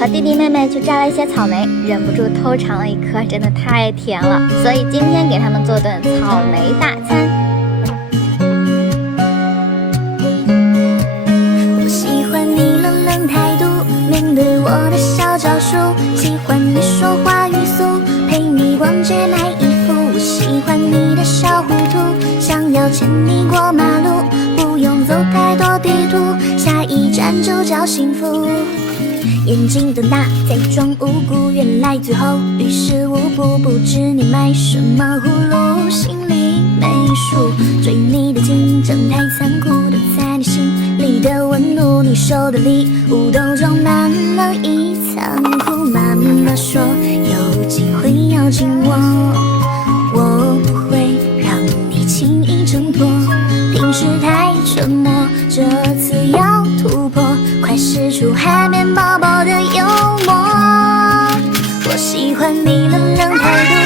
和弟弟妹妹去摘了一些草莓，忍不住偷尝了一颗，真的太甜了，所以今天给他们做顿草莓大餐。我喜欢你冷冷态度，面对我的小招数，喜欢你说话语速，陪你逛街买衣服。我喜欢你的小糊涂，想要牵你过马路，不用走太多地图，下一站就叫幸福。眼睛瞪大，再装无辜，原来最后于事无补。不知你买什么葫芦，心里没数。追你的竞争太残酷，都在你心里的温度。你收的礼物都装满了一仓库。妈妈说有机会要紧我，我不会让你轻易挣脱。平时太沉默，这次要突破，快使出海绵宝宝的幽默。我喜欢你冷冷态度，